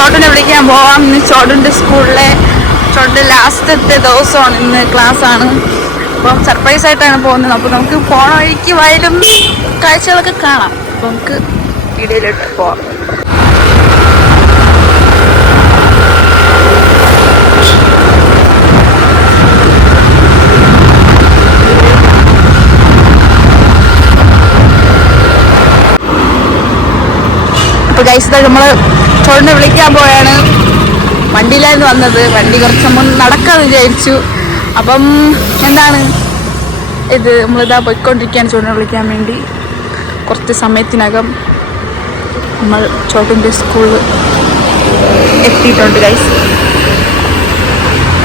ചോട്ടനെ വിളിക്കാൻ പോവാം. ഇന്ന് ചോട്ടൻ്റെ സ്കൂളിലെ ചോട്ടൻ്റെ ലാസ്റ്റത്തെ ദിവസമാണ്, ഇന്ന് ക്ലാസ്സാണ്. അപ്പം സർപ്രൈസ് ആയിട്ടാണ് പോകുന്നത്. അപ്പോൾ നമുക്ക് പോണ വഴിക്ക് വയലും കാഴ്ചകളൊക്കെ കാണാം. അപ്പോൾ നമുക്ക് വീഡിയോയിലോട്ട് പോവാം. അപ്പോൾ ഗൈസ് നമ്മൾ ചോട്ടനെ വിളിക്കാൻ പോയാണ്. വണ്ടിയിലായിരുന്നു വന്നത്. വണ്ടി കുറച്ച് നമ്മൾ നടക്കാമെന്ന് വിചാരിച്ചു. അപ്പം എന്താണ് ഇത്, നമ്മളിതാ പോയിക്കൊണ്ടിരിക്കുകയാണ് ചോട്ടനെ വിളിക്കാൻ വേണ്ടി. കുറച്ച് സമയത്തിനകം നമ്മൾ ചോട്ടൻ്റെ സ്കൂളിൽ എത്തിയിട്ടുണ്ട് ഗൈസ്.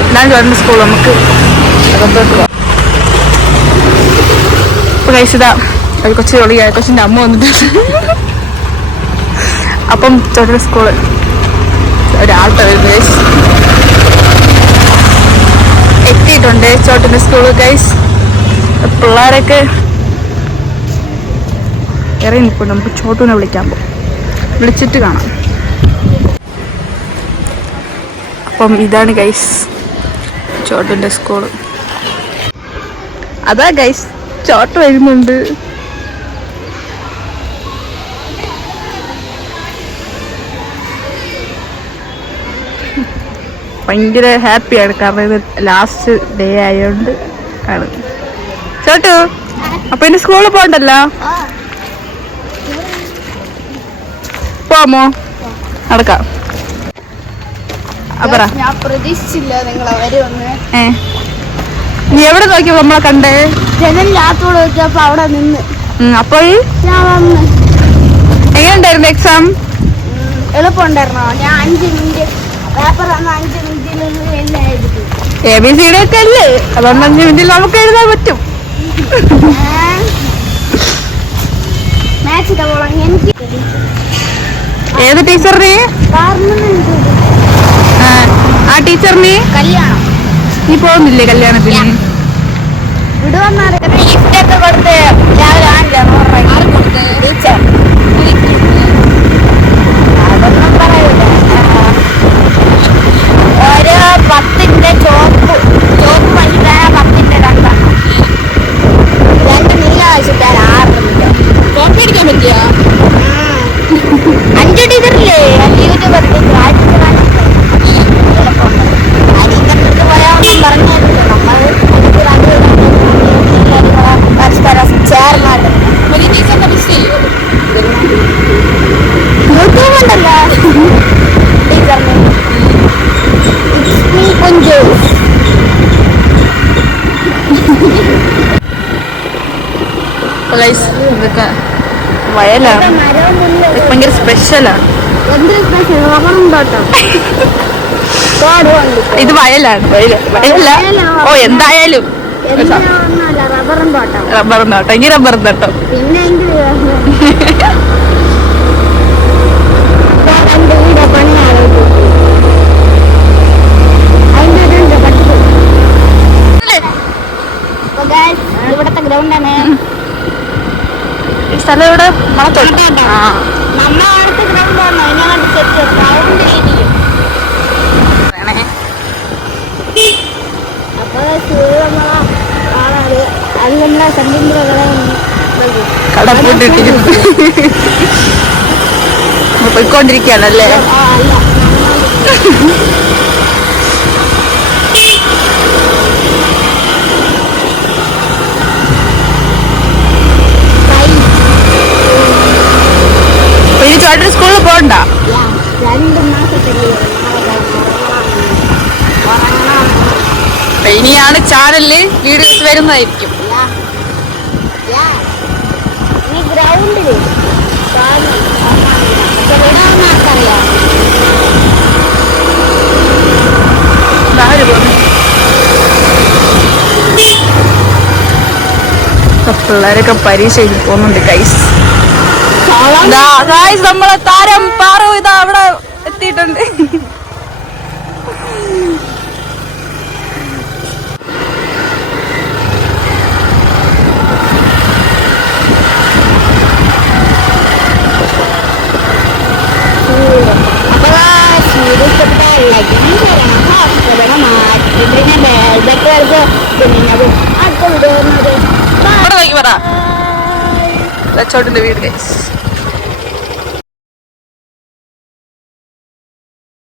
ഇതാണ് ചോട്ടൻ്റെ സ്കൂൾ. നമുക്ക് അകത്തോട്ട് പോകാം. അപ്പോൾ ഗൈസ് ഇതാ ഒരു കൊച്ചു വിളിക്കുക, കൊച്ചിൻ്റെ അമ്മ വന്നിട്ടുണ്ട്. അപ്പം ചോട്ടൻ്റെ സ്കൂള് ഒരാൾട്ടോ വരുന്നു ഗൈസ്. എത്തിയിട്ടുണ്ട് ചോട്ടൻ്റെ സ്കൂള് ഗൈസ്. പിള്ളേരൊക്കെ ഇറങ്ങി നിൽപ്പുണ്ട്. നമുക്ക് ചോട്ടനെ വിളിക്കാൻ പോകും. വിളിച്ചിട്ട് കാണാം. അപ്പം ഇതാണ് ഗൈസ് ചോട്ടൻ്റെ സ്കൂള്. അതാ ഗൈസ് ചോട്ട വരുന്നുണ്ട്. ഭയങ്കര ഹാപ്പിയാണ്, കാരണം ഇത് ലാസ്റ്റ് ഡേ ആയതുകൊണ്ട് ആണ്. ചോട്ടു അപ്പൊ ഇനി സ്കൂളിൽ പോകണ്ടല്ലോ, പോമോ? നടക്കാം. ഞാൻ പ്രതീക്ഷിച്ചില്ല നിങ്ങൾ വരുമെന്ന്. നീ എവിടെ നോക്കിയപ്പോ നമ്മളെ കണ്ടേ? ജനലിനകത്തോട് നോക്കിയപ്പോ അവിടെ നിന്ന്. അപ്പൊ ഞാൻ വന്ന്. എങ്ങനെയുണ്ടായിരുന്നു എക്സാം? എളുപ്പമുണ്ടായിരുന്നോ? ഞാൻ 5 മിനിറ്റ് പേപ്പർ 5 മിനിറ്റിനുള്ളിൽ എല്ലാം എഴുതി. ABCD ഒക്കെ അല്ലേ, അതുകൊണ്ട് 5 മിനിറ്റിൽ നമുക്ക് എഴുതാൻ പറ്റും. എനിക്ക് ഏത് ടീച്ചറിനെ? ആ ടീച്ചറിന് കല്യാണം. നീ പോകുന്നില്ലേ കല്യാണത്തിന്? ഗിഫ്റ്റൊക്കെ കൊടുത്ത് രാവിലെ 100 കൊടുത്ത് ടീച്ചർ. അതൊന്നും പറയൂല. ഒരു 10ന്റെ ചോപ്പ് പഞ്ചിട്ടാണ് 10ന്റെ 2 നീല വെച്ചിട്ടാണ് 6 കോപ്പി അടിക്കാൻ പറ്റിയ 5 ടീച്ചറില്ലേ? YouTuber teacher. ആ ടീച്ചർ ടീച്ചറിട്ട് പോയാൽ പറഞ്ഞിട്ടില്ല. നമ്മൾ പരസ്പരം ചേർന്നായിട്ട് യൂട്യൂബുണ്ടല്ലോ ടീച്ചറിന്. ഇതൊക്കെ വയലാണ്, ഭയങ്കര സ്പെഷ്യലാണ്. ഇത് വയലാണ്. വയലല്ല. ഓ എന്തായാലും റബ്ബറും തോട്ടം. ഇനി റബ്ബറും തോട്ടം. ഇവിടത്തെ ഗ്രൗണ്ടാണ്. ഈ സ്ഥലം ഇവിടെ മണത്തോട്ടം. നമ്മളടുത്ത ഗ്രൗണ്ടാണ്. അതിനകത്ത് സെറ്റ് ഗ്രൗണ്ട് ഏരിയ. അപ്പൊ അതിനുള്ള സെന്റിന്റെ കട പൂട്ടിട്ടിരിക്കും. പോയിക്കൊണ്ടിരിക്കുകയാണല്ലേ? ഇനി ചോട്ടൻ സ്കൂളിൽ പോകണ്ട. 2 മാസത്തില് ഇനിയാണ് ചാനലില് വീഡിയോസ് വരുന്നതായിരിക്കും. ഈ ഗ്രൗണ്ടില് പിള്ളേരൊക്കെ പരീക്ഷ എഴുതി പോകുന്നുണ്ട് ഗൈസ്. നമ്മളെ താരം പാറു ഇതാ അവിടെ എത്തിയിട്ടുണ്ട്. ലൈക്കും ചെയ്യണം, സബ്സ്ക്രൈബ് മാറ്റി പിന്നെ ബെൽബട്ടൺ അടുത്ത വീഡിയോ പറ ചോട്ടിന്റെ വീട് ഗൈസ്.